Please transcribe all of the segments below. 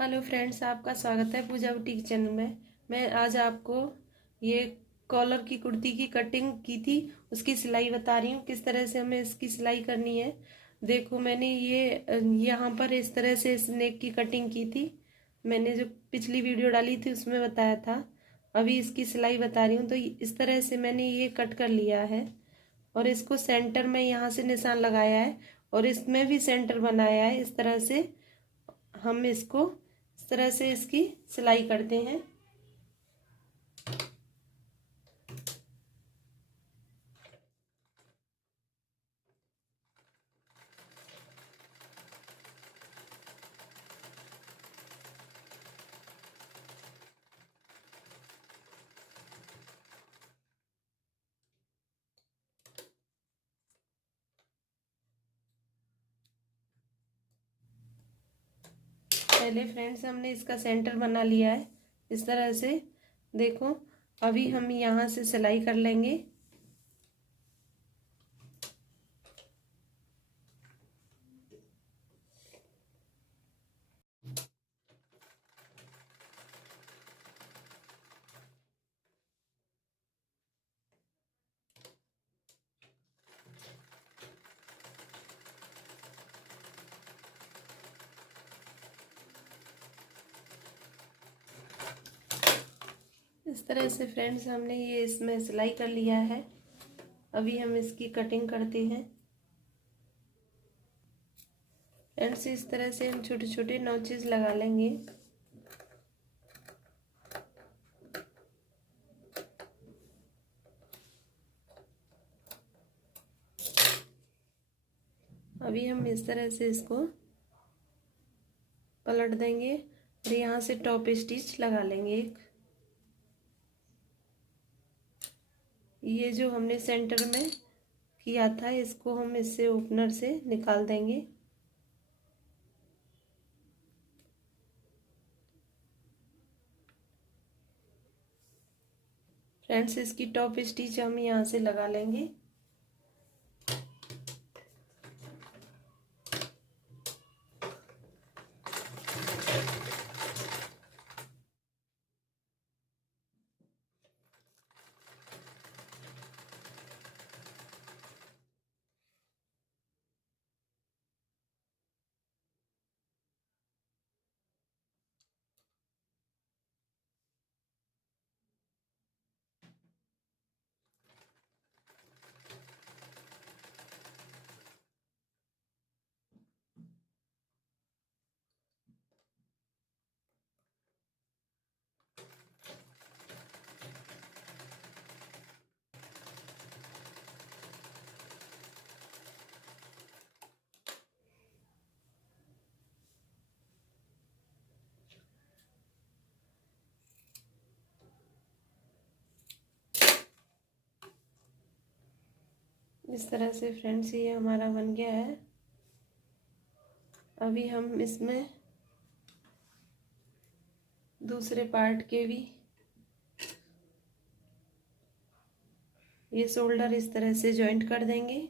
Hello friends, आपका स्वागत है पूजा बुटीक चैनल में। मैं आज आपको ये कॉलर की कुर्ती की कटिंग की थी, उसकी सिलाई बता रही हूँ किस तरह से हमें इसकी सिलाई करनी है। देखो, मैंने ये यहाँ पर इस तरह से इस नेक की कटिंग की थी। मैंने जो पिछली वीडियो डाली थी उसमें बताया था। अभी इसकी सिलाई बता रही हूँ। तो इस तरह से मैंने ये कट कर लिया है और इसको सेंटर में यहाँ से निशान लगाया है और इसमें भी सेंटर बनाया है। इस तरह से हम इसको इस तरह से इसकी सिलाई करते हैं। पहले फ्रेंड्स हमने इसका सेंटर बना लिया है इस तरह से। देखो, अभी हम यहाँ से सिलाई कर लेंगे। इस तरह से फ्रेंड्स हमने ये इसमें सिलाई कर लिया है। अभी हम इसकी कटिंग करते हैं। फ्रेंड्स, इस तरह से हम छोटे छोटे नॉचेस लगा लेंगे। अभी हम इस तरह से इसको पलट देंगे और यहाँ से टॉप स्टिच लगा लेंगे एक। ये जो हमने सेंटर में किया था इसको हम इससे ओपनर से निकाल देंगे। फ्रेंड्स, इसकी टॉप स्टिच हम यहाँ से लगा लेंगे। इस तरह से फ्रेंड्स ये हमारा बन गया है। अभी हम इसमें दूसरे पार्ट के भी ये शोल्डर इस तरह से जॉइंट कर देंगे।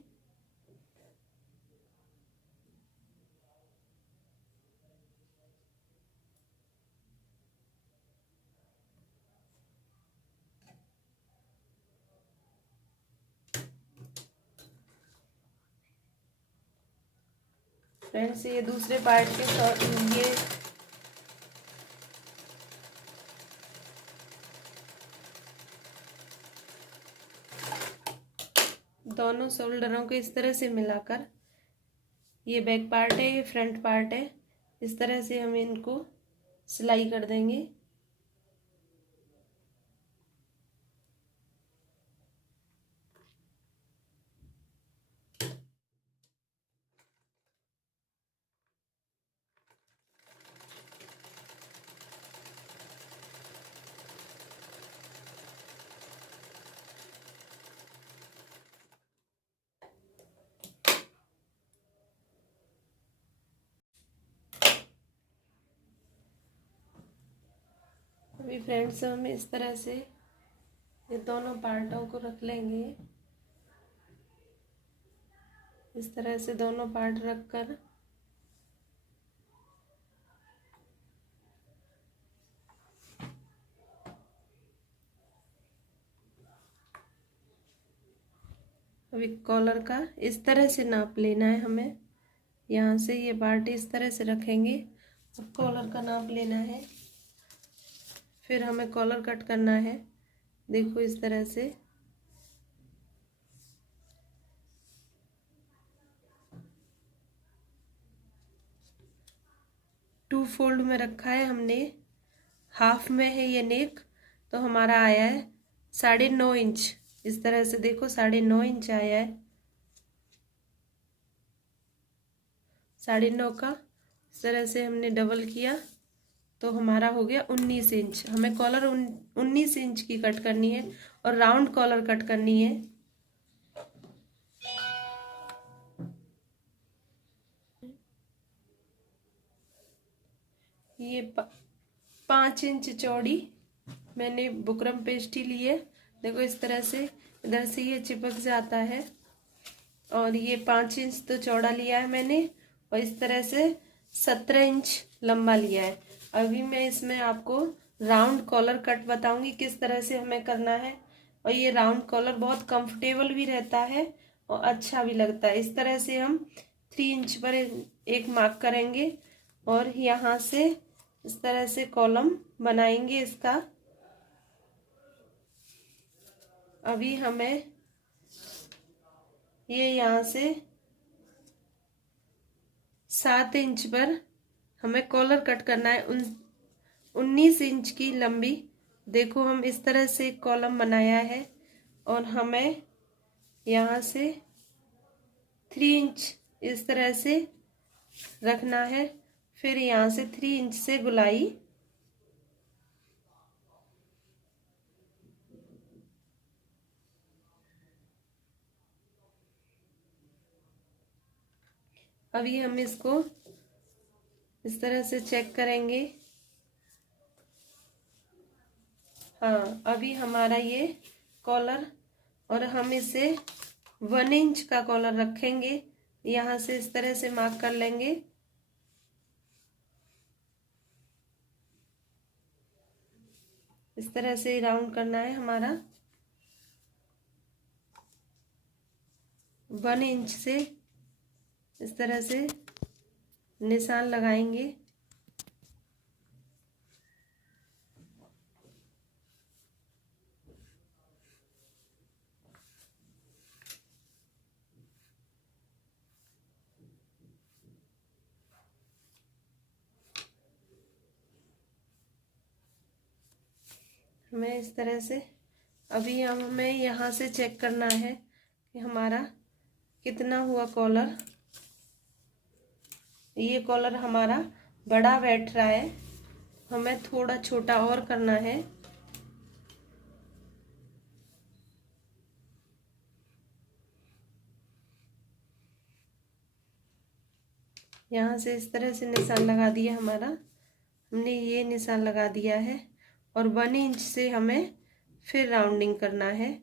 फ्रेंड्स, ये दूसरे पार्ट के ये दोनों शोल्डरों को इस तरह से मिलाकर, ये बैक पार्ट है, ये फ्रंट पार्ट है, इस तरह से हम इनको सिलाई कर देंगे। अभी फ्रेंड्स हम इस तरह से ये दोनों पार्टों को रख लेंगे। इस तरह से दोनों पार्ट रखकर अभी कॉलर का इस तरह से नाप लेना है हमें। यहाँ से ये पार्ट इस तरह से रखेंगे। अब कॉलर का नाप लेना है, फिर हमें कॉलर कट करना है। देखो इस तरह से। टू फोल्ड में रखा है हमने, हाफ में है ये नेक, तो हमारा आया है 9.5 इंच। इस तरह से देखो 9.5 इंच आया है। 9.5 का इस तरह से हमने डबल किया तो हमारा हो गया 19 इंच। हमें कॉलर 19 इंच की कट करनी है और राउंड कॉलर कट करनी है। ये 5 इंच चौड़ी मैंने बुकरम पेस्टी ली है। देखो इस तरह से इधर से ये चिपक जाता है। और ये 5 इंच तो चौड़ा लिया है मैंने, और इस तरह से 17 इंच लंबा लिया है। अभी मैं इसमें आपको राउंड कॉलर कट बताऊंगी किस तरह से हमें करना है। और ये राउंड कॉलर बहुत कंफर्टेबल भी रहता है और अच्छा भी लगता है। इस तरह से हम 3 इंच पर एक मार्क करेंगे और यहाँ से इस तरह से कॉलम बनाएंगे इसका। अभी हमें ये यहाँ से 7 इंच पर हमें कॉलर कट करना है। 19 इंच की लंबी। देखो हम इस तरह से कॉलम बनाया है और हमें यहाँ से 3 इंच इस तरह से रखना है। फिर यहाँ से 3 इंच से गुलाई। अभी हम इसको इस तरह से चेक करेंगे। हाँ, अभी हमारा ये कॉलर, और हम इसे 1 इंच का कॉलर रखेंगे। यहाँ से इस तरह से मार्क कर लेंगे। इस तरह से राउंड करना है हमारा। 1 इंच से इस तरह से निशान लगाएंगे। हमें इस तरह से, अभी हमें यहाँ से चेक करना है कि हमारा कितना हुआ कॉलर। ये कॉलर हमारा बड़ा बैठ रहा है, हमें थोड़ा छोटा और करना है। यहाँ से इस तरह से निशान लगा दिया हमारा, हमने ये निशान लगा दिया है। और 1 इंच से हमें फिर राउंडिंग करना है।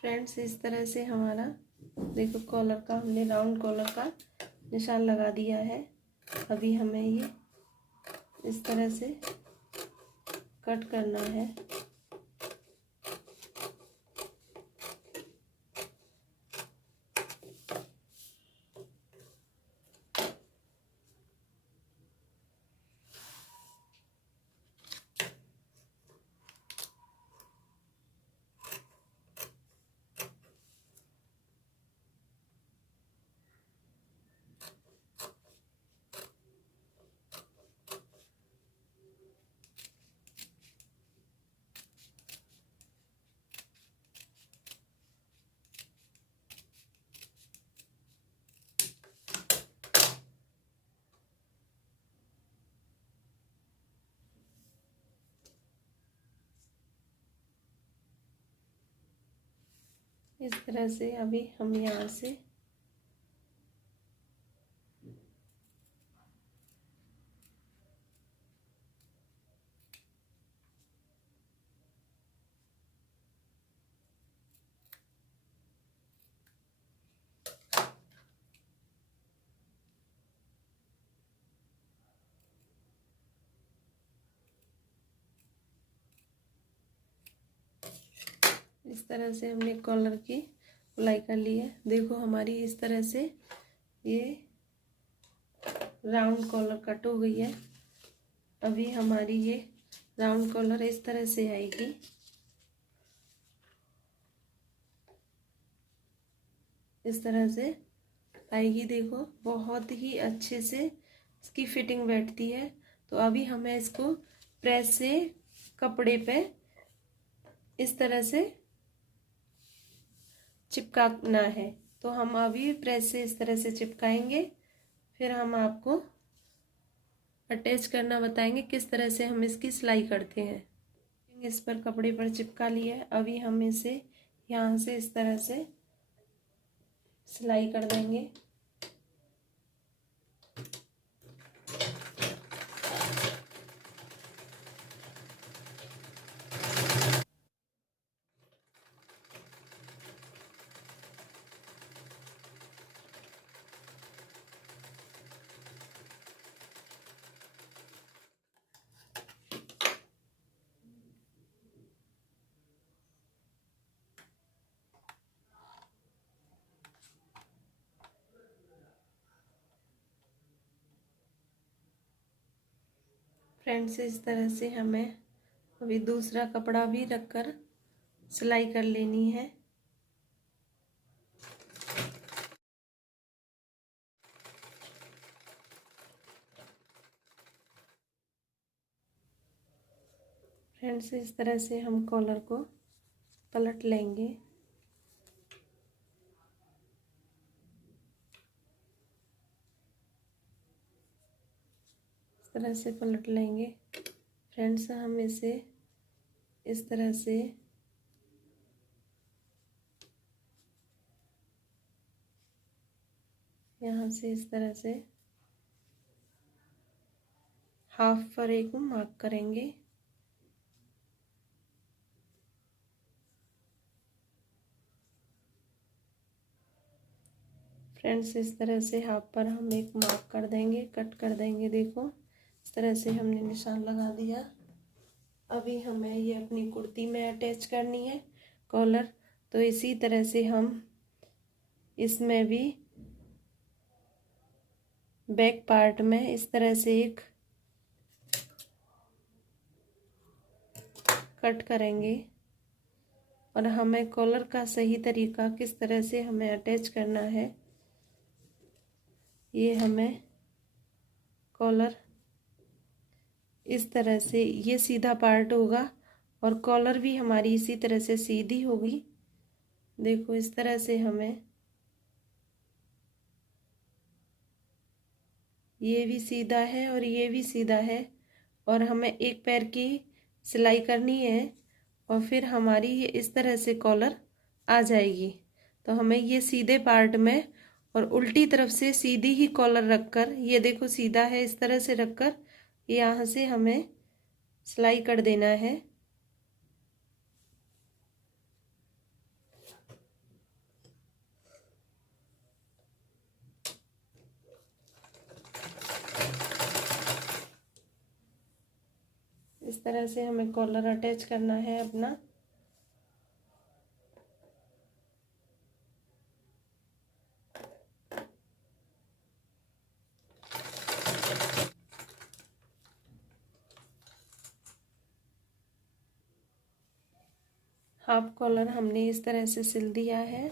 फ्रेंड्स इस तरह से हमारा देखो कॉलर का हमने राउंड कॉलर का निशान लगा दिया है। अभी हमें ये इस तरह से कट करना है। इस तरह से अभी हम यहाँ से तरह से हमने कॉलर की सिलाई कर ली है। देखो हमारी इस तरह से ये राउंड कॉलर कट हो गई है। अभी हमारी ये राउंड कॉलर इस तरह से आएगी। इस तरह से आएगी। देखो बहुत ही अच्छे से इसकी फिटिंग बैठती है। तो अभी हमें इसको प्रेस से कपड़े पे इस तरह से चिपकाना है। तो हम अभी प्रेस से इस तरह से चिपकाएंगे, फिर हम आपको अटैच करना बताएंगे किस तरह से हम इसकी सिलाई करते हैं। इस पर कपड़े पर चिपका लिया है। अभी हम इसे यहाँ से इस तरह से सिलाई कर देंगे। फ्रेंड्स इस तरह से हमें अभी दूसरा कपड़ा भी रखकर सिलाई कर लेनी है। फ्रेंड्स इस तरह से हम कॉलर को पलट लेंगे। इस तरह से पलट लेंगे। फ्रेंड्स हम इसे इस तरह से यहाँ से इस तरह से हाफ फरे को मार्क करेंगे। फ्रेंड्स इस तरह से हाफ पर हम एक मार्क कर देंगे, कट कर देंगे। देखो इस तरह से हमने निशान लगा दिया। अभी हमें ये अपनी कुर्ती में अटैच करनी है कॉलर। तो इसी तरह से हम इसमें भी बैक पार्ट में इस तरह से एक कट करेंगे और हमें कॉलर का सही तरीका किस तरह से हमें अटैच करना है, ये हमें कॉलर इस तरह से ये सीधा पार्ट होगा और कॉलर भी हमारी इसी तरह से सीधी होगी। देखो इस तरह से हमें ये भी सीधा है और ये भी सीधा है और हमें एक पैर की सिलाई करनी है और फिर हमारी ये इस तरह से कॉलर आ जाएगी। तो हमें ये सीधे पार्ट में और उल्टी तरफ से सीधी ही कॉलर रखकर, ये देखो सीधा है, इस तरह से रखकर यहाँ से हमें सिलाई कर देना है। इस तरह से हमें कॉलर अटैच करना है अपना। हाफ कॉलर हमने इस तरह से सिल दिया है।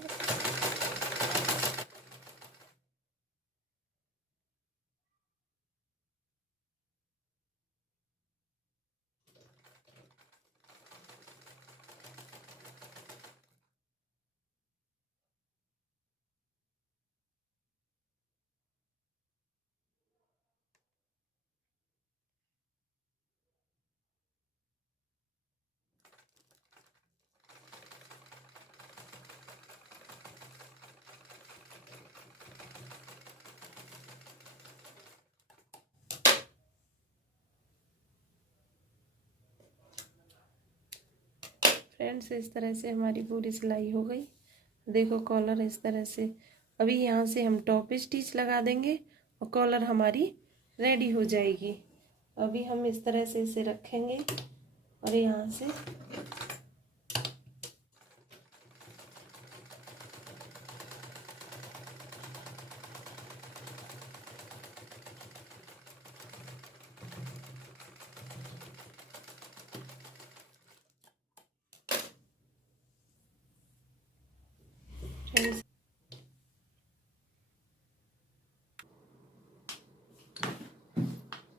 फ्रेंड्स इस तरह से हमारी पूरी सिलाई हो गई। देखो कॉलर इस तरह से। अभी यहाँ से हम टॉप स्टिच लगा देंगे और कॉलर हमारी रेडी हो जाएगी। अभी हम इस तरह से इसे रखेंगे और यहाँ से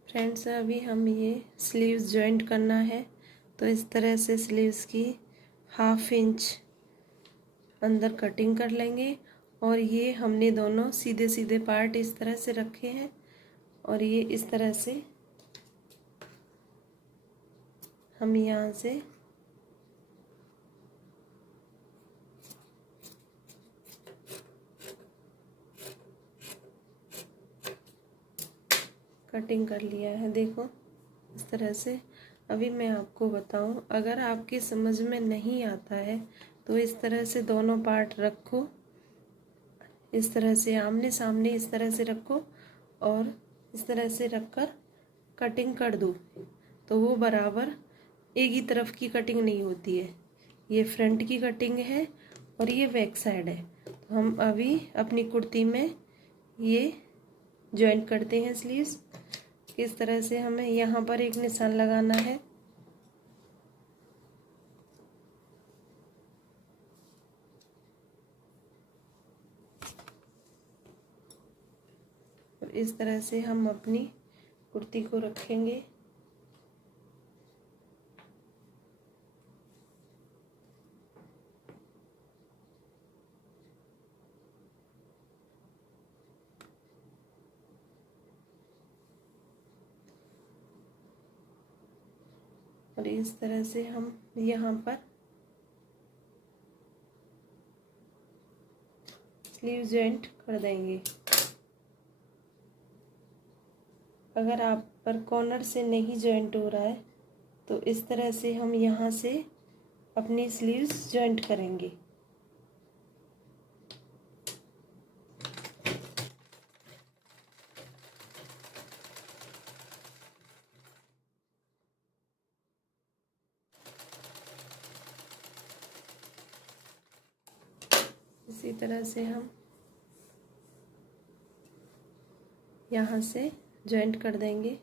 फ्रेंड्स अभी हम ये स्लीव्स जॉइंट करना है, तो इस तरह से स्लीव्स की 1/2 इंच अंदर कटिंग कर लेंगे। और ये हमने दोनों सीधे सीधे पार्ट इस तरह से रखे हैं और ये इस तरह से हम यहाँ से कटिंग कर लिया है, देखो इस तरह से। अभी मैं आपको बताऊं, अगर आपकी समझ में नहीं आता है तो इस तरह से दोनों पार्ट रखो, इस तरह से आमने सामने इस तरह से रखो और इस तरह से रखकर कटिंग कर दो, तो वो बराबर एक ही तरफ की कटिंग नहीं होती है। ये फ्रंट की कटिंग है और ये बैक साइड है। तो हम अभी अपनी कुर्ती में ये जॉइंट करते हैं स्लीव्स। इस तरह से हमें यहाँ पर एक निशान लगाना है और इस तरह से हम अपनी कुर्ती को रखेंगे। और इस तरह से हम यहाँ पर स्लीव जॉइंट कर देंगे। अगर आप पर कॉर्नर से नहीं जॉइंट हो रहा है तो इस तरह से हम यहाँ से अपनी स्लीव्स जॉइंट करेंगे। इसी तरह से हम यहाँ से जॉइंट कर देंगे।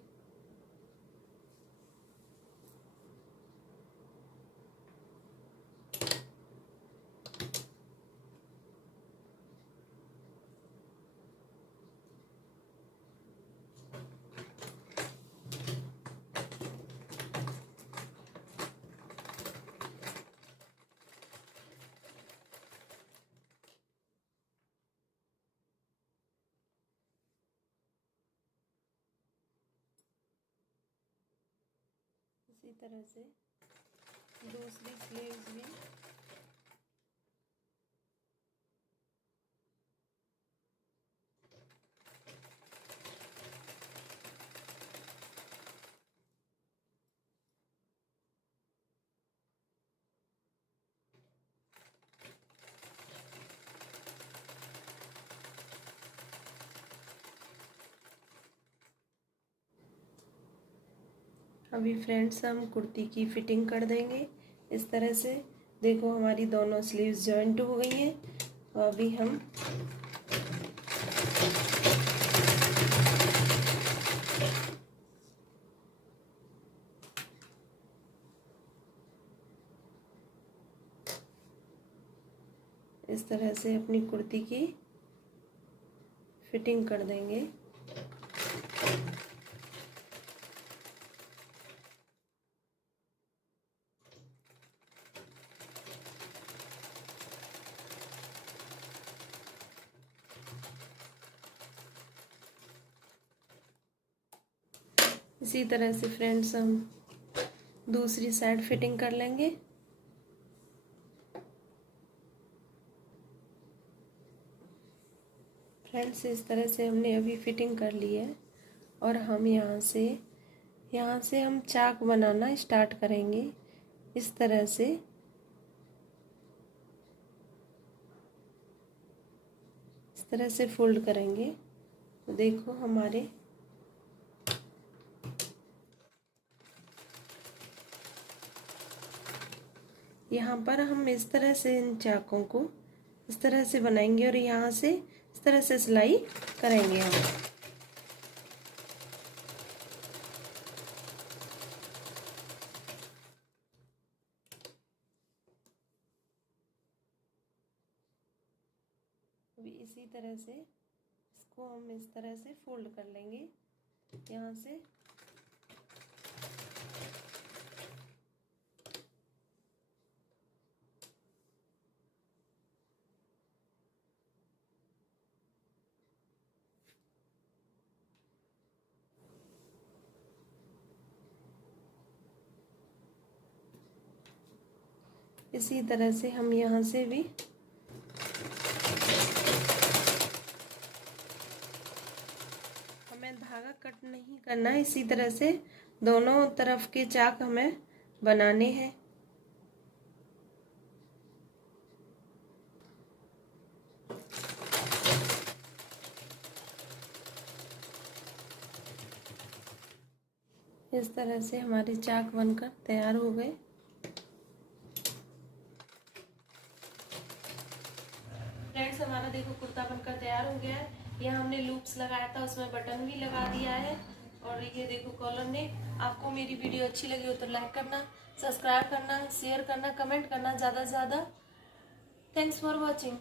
इसी तरह से दूसरी स्लीव्स भी अभी फ्रेंड्स हम कुर्ती की फिटिंग कर देंगे इस तरह से। देखो हमारी दोनों स्लीव्स जॉइंट हो गई हैं। तो अभी हम इस तरह से अपनी कुर्ती की फिटिंग कर देंगे। इसी तरह से फ्रेंड्स हम दूसरी साइड फिटिंग कर लेंगे। फ्रेंड्स इस तरह से हमने अभी फिटिंग कर ली है और हम यहाँ से हम चाक बनाना स्टार्ट करेंगे। इस तरह से फोल्ड करेंगे। तो देखो हमारे यहाँ पर हम इस तरह से इन चाकों को इस तरह से बनाएंगे और यहाँ से इस तरह से सिलाई करेंगे हम। अब इसी तरह से इसको हम इस तरह से फोल्ड कर लेंगे यहाँ से। इसी तरह से हम यहाँ से भी हमें धागा कट नहीं करना है, इसी तरह से दोनों तरफ के चाक हमें बनाने हैं। इस तरह से हमारे चाक बनकर तैयार हो गए। फ्रेंड्स, हमारा देखो कुर्ता बनकर तैयार हो गया है। यहाँ हमने लूप्स लगाया था, उसमें बटन भी लगा दिया है। और ये देखो कॉलर ने। आपको मेरी वीडियो अच्छी लगी हो तो लाइक करना, सब्सक्राइब करना, शेयर करना, कमेंट करना ज़्यादा से ज़्यादा। Thanks for watching.